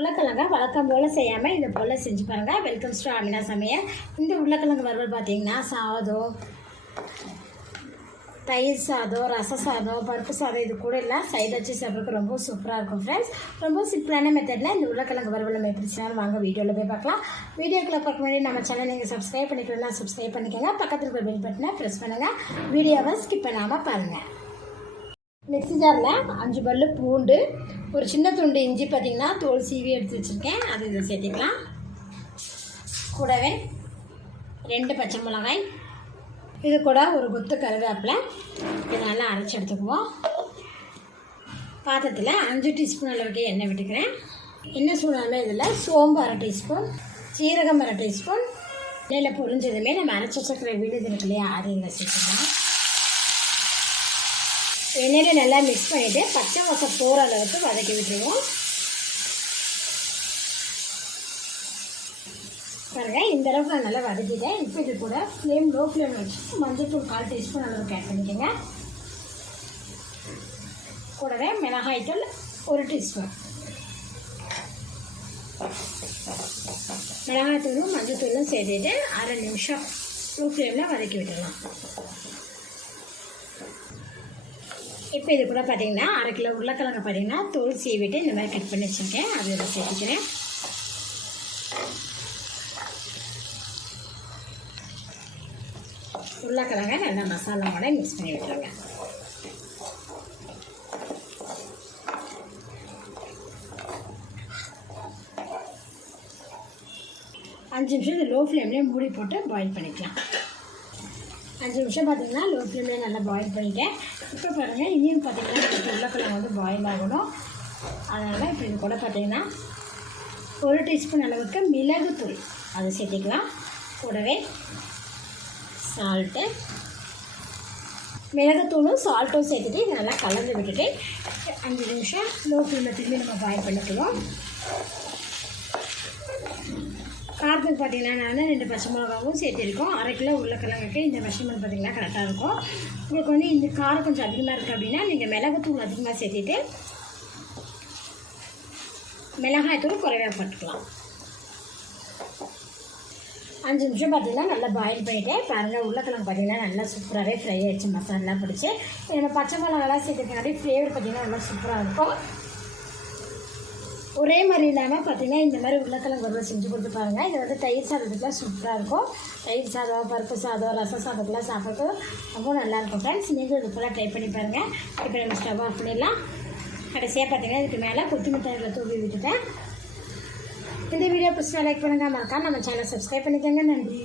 உருளைக்கிழங்க வழக்கம் போல் செய்யாமல் இது போல் செஞ்சு பாருங்கள் வெல்கம் டு அமினா சமையல். இந்த உருளைக்கிழங்கு வறுவல் பார்த்தீங்கன்னா சாதம் தயிர் சாதம் ரச சாதம் பருப்பு சாதம் இது கூட எல்லாம் சைடு வச்சு சாப்பிட்றதுக்கு ரொம்ப சூப்பராக இருக்கும் ஃப்ரெண்ட்ஸ் ரொம்ப சிம்பிளான மெத்தடில் இந்த உருளைக்கிழங்கு வறுவல் நம்ம எப்படி செய்யணும் வாங்க வீடியோவில் போய் பார்க்கலாம். வீடியோக்குள்ள பார்க்க முன்னாடி நம்ம சேனல் நீங்கள் சப்ஸ்கிரைப் பண்ணிக்கலாம் சப்ஸ்கிரைப் பண்ணிக்கோங்க. பக்கத்தில் இருக்கிற பெல் பட்டனை ப்ரெஸ் பண்ணுங்கள் வீடியோவை ஸ்கிப் பண்ணாமல் பாருங்கள் மிக்சி ஜாரில் அஞ்சு பல்லு பூண்டு ஒரு சின்ன துண்டு இஞ்சி பார்த்திங்கன்னா தோல் சீவி எடுத்து வச்சுருக்கேன். அது இதை சேர்த்திக்கலாம். கூடவே ரெண்டு பச்சை மிளகாய் இது கூட ஒரு கொத்து கருவேப்பிலை. இதை நல்லா அரைச்சி எடுத்துக்குவோம். பாத்திரத்தில் அஞ்சு டீஸ்பூன் அளவுக்கு எண்ணெய் விட்டுக்கிறேன். எண்ணெய் சூடாமே இதில்? சோம்பு அரை டீஸ்பூன் சீரகம் அரை டீஸ்பூன். எண்ணெயில் பொரிஞ்சதுமே நம்ம அரைச்சி வச்சுருக்கிற வீடு இருக்கு இல்லையா அது இதில் சேர்த்துக்கலாம். எண்ணெயில் நல்லா மிக்ஸ் பண்ணிவிட்டு பச்சை வாசம் போகிற அளவுக்கு வதக்கி விட்டுருவோம். பாருங்கள் இந்த அளவுக்கு நான் நல்லா வதக்கிட்டேன். இப்போ இது கூட ஃப்ளேம் லோ ஃப்ளேம் வச்சு மஞ்சள்தூள் கால் டீஸ்பூன் அளவுக்கு ஆட் பண்ணிக்கோங்க. கூடவே மிளகாய்த்தூள் ஒரு டீஸ்பூன். மஞ்சள் தூளும் சேர்த்துட்டு அரை நிமிஷம் லோ ஃப்ளேமில் வதக்கி விட்டுடலாம். இப்போ இது கூட பார்த்தீங்கன்னா அரை கிலோ உருளைக்கிழங்கு பார்த்தீங்கன்னா தோல் சீவிட்டு இந்த மாதிரி கட் பண்ணி வச்சுருக்கேன். அது இதில் சேர்த்துக்கிறேன். உருளைக்கிழங்க நல்லா மசாலாவோட மிக்ஸ் பண்ணி விட்டுருங்க அஞ்சு நிமிஷம் இந்த லோ ஃப்ளேம்லேயே மூடி போட்டு பாயில் பண்ணிக்கலாம். அஞ்சு நிமிஷம் பார்த்தீங்கன்னா லோ ஃப்ளேமில் நல்லா பாயில் பண்ணிட்டேன். இப்போ பாருங்கள் இனியும் பார்த்தீங்கன்னா எனக்கு உருளைக்கிழங்கு வந்து பாயில் ஆகணும். அதனால் இப்போ இது கூட பார்த்தீங்கன்னா ஒரு டீஸ்பூன் அளவுக்கு மிளகுத்தூள் அதை சேர்த்திக்கலாம். கூடவே சால்ட்டு மிளகுத்தூளும் சால்ட்டும் சேர்த்துட்டு இதை நல்லா கலந்து விட்டுட்டு அஞ்சு நிமிஷம் லோ ஃப்ளேமில் திரும்பி நம்ம பாயில் பண்ணிக்கலாம். காரத்துக்கு பார்த்தீங்கன்னா நான் ரெண்டு பச்சை மிளகாவும் சேர்த்திருக்கோம் அரை கிலோ உருளைக்கிழங்குக்கு இந்த மெஷர்மெண்ட் பார்த்தீங்கன்னா கரெக்டாக இருக்கும். உங்களுக்கு வந்து இந்த காரம் கொஞ்சம் அதிகமாக இருக்குது அப்படின்னா நீங்கள் மிளகுத்தூள் அதிகமாக சேர்த்துட்டு மிளகாய்த்தூள் குறைவாக போட்டுக்கலாம். அஞ்சு நிமிஷம் பார்த்தீங்கன்னா நல்லா பாயில் பண்ணிவிட்டேன் பாருங்கள் உருளைக்கிழங்கு பார்த்தீங்கன்னா நல்லா சூப்பராகவே ஃப்ரை ஆகிடுச்சு மசாலாலாம் பிடிச்சி. நம்ம பச்சை மிளகாலாம் சேர்த்துக்கனாடி ஃப்ளேவர் பார்த்தீங்கன்னா நல்லா சூப்பராக இருக்கும். ஒரே மாதிரி இல்லாமல் பார்த்தீங்கன்னா இந்த மாதிரி உருளைக்கிழங்கு வறுவல் செஞ்சு கொடுத்து பாருங்கள் இது வந்து தயிர் சாதத்துக்குலாம் சூப்பராக இருக்கும். தயிர் சாதம் பருப்பு சாதம் ரசம் சாதத்துக்குலாம் சாப்பிட்றது ரொம்ப நல்லாயிருக்கும் ஃப்ரெண்ட்ஸ் நீங்களும் இது போல் ட்ரை பண்ணி பாருங்கள் இப்போ நம்ம ஸ்டவ் ஆஃப் பண்ணிடலாம். கடைசியாக பார்த்தீங்கன்னா இதுக்கு மேலே கொத்தமல்லி தயிரில் தூவி விட்டுட்டேன். இந்த வீடியோ பிடிச்சா லைக் பண்ணுங்கள் மறக்காம நம்ம சேனல் சப்ஸ்கிரைப் பண்ணிக்கோங்க. நன்றி.